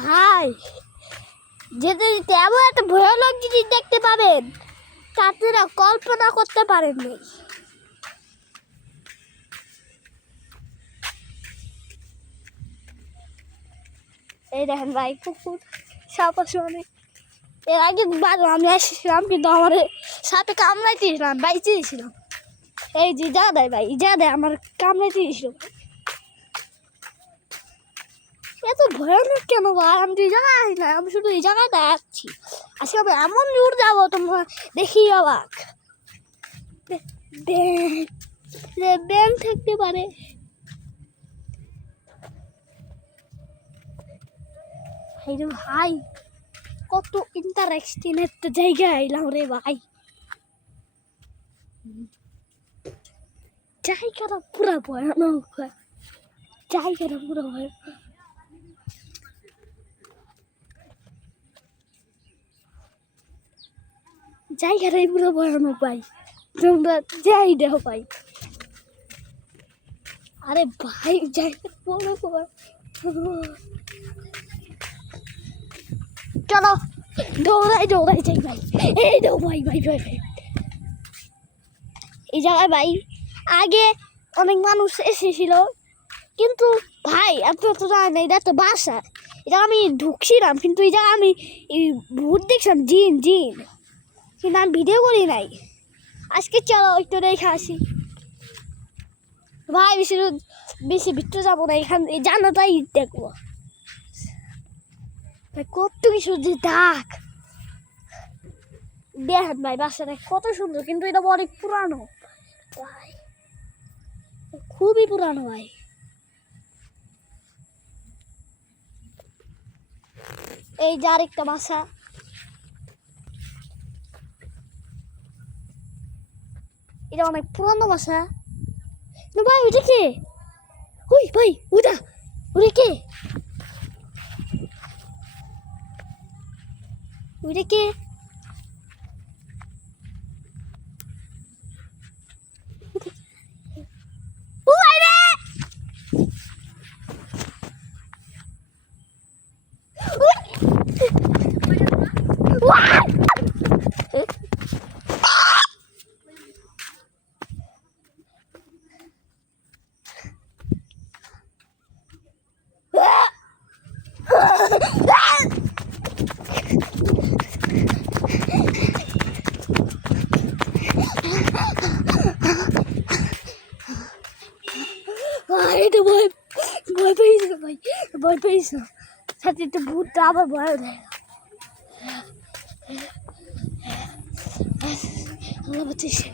ভাই যেতে যেতে এমন একটা ভয়ানক জিনিস দেখতে পাবেন তা আপনারা কল্পনা করতে পারেননি। এই দেখেন ভাই কুকুর সাপ আছে অনেক। এর আগে আমি আসছিলাম কিন্তু আমার সাপে কামড়াইতেছিলাম বাইচেছিলাম। এই যে যা দেয় ভাই যা দেয় আমার কামড়াইতেছিল। এত ভয়ানক কেন ভাই? আমি তো এই জায়গায় না, আমি শুধু এই জায়গাটা আসছি। আজকে আমি এমন দূর যাবো তোমার দেখি অবাক। ব্যাং থাকতে পারে। ভাই কত ইন্টারেস্টিং একটা জায়গায় এলাম রে ভাই। জায়গাটা পুরো ভয়ানক, জায়গাটা পুরো ভয়ানক। জায়গাটাই পুরো ভয়ানক ভাই, তোমরা যাই দেখো ভাই। আরে ভাই জায়গা পুরো চলো দৌড়াই দৌড়াই যাই ভাই। এই দাও ভাই ভাই ভাই ভাই এই জায়গায় ভাই আগে অনেক মানুষ এসেছিল কিন্তু ভাই আপনি তো জানেন এটা তো বাসা। এটা আমি ঢুকছিলাম কিন্তু এই জায়গায় আমি ভূত দেখছিলাম, জিন জিন, কিন্তু আমি ভিডিও করি নাই। আজকে চলো একটু রেখে আসি ভাই। বেশি বেশি ভিতরে যাবো না, এখান এই জানাটাই দেখবো ভাই। কত কিছু যে ডাক দেখেন ভাই, বাসাটা কত সুন্দর কিন্তু এটা অনেক পুরানো ভাই, খুবই পুরানো ভাই। এই যে আরেকটা বাসা, এটা অনেক পুরানো বাসা। ভাই ওইটা কে? ওই ভাই ওইটা ওটা কে? ওইটা কে? এটা ভয় ভয় পেয়েছিল ভাই, ভয় পেয়েছিল সাথে তো ভূতটা আবার ভয় দেয়। আল্লাহ বাঁচিয়েছে।